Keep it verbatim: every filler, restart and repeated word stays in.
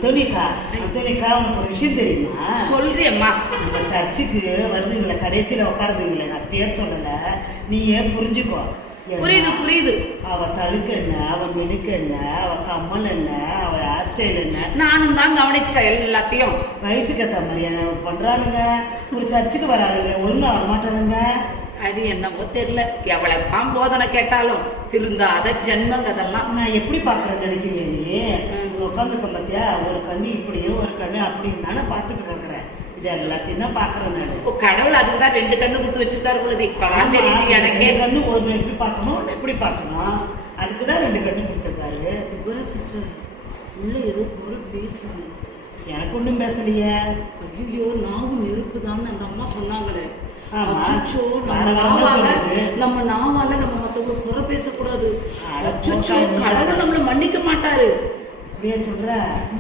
அந்தோனிக்கா அந்தோனிக்கா உனக்கு ஒரு விஷயம் தெரியுமா? சொல்றியம்மா. நம்ம சர்ச்சுக்கு வருதுங்களே, கடைசியில உட்காருதுங்களே, நான் பேர் சொல்லல, நீ ஏன் புரிஞ்சுக்கோ. புரியுது புரியுது. அவ தழுக்கு என்ன, அவ மினுக்கு என்ன, அவ கம்மல் என்ன, அவ ஹேர் ஸ்டைல் என்ன, நானும் தான் கவனிச்சேன் எல்லாத்தையும். வயசுக்கு ஏற்ற மாதிரியான பண்றானுங்க. ஒரு சர்ச்சுக்கு வரானுங்க, ஒழுங்கா வரமாட்டானுங்க. அது என்னவோ தெரியல, எவ்வளவுதான் போதனை கேட்டாலும் திருந்தாத ஜென்மங்க அதெல்லாம். நான் எப்படி பாக்குறேன்னு நினைக்கிறேன் நீ? உட்காந்துருக்க பார்த்தியா, ஒரு கண்ணு இப்படியோ ஒரு கண்ணு அப்படின்னு நான் பார்த்துட்டு இருக்கிறேன். இது எல்லாத்தையும் தான் பாக்குறேன் நான். இப்போ கடவுள் அதுக்கு தான் ரெண்டு கண்ணு கொடுத்து வச்சுருக்காரு பொழுது. இப்பதான் தெரியுது எனக்கே. கண்ணு ஒரு எப்படி பார்க்கணும், ஒன்று எப்படி பார்க்கணும், அதுக்கு தான் ரெண்டு கண்ணு கொடுத்துருக்காரு. சிவரா சிஸ்டர் உள்ள ஏதோ பொருள் பேசுறேன். எனக்கு ஒன்றும் பேசலையே. ஐயோ நாவும் நெருப்பு தான் அந்த அம்மா சொன்னாங்களே. அச்சோ, நம்ம நாவால நம்ம நாவால நம்ம மத்தவங்க குறை பேசக்கூடாது. அச்சோ கடவுள் நம்மள மன்னிக்க மாட்டாரு. அப்படியே சொல்ற.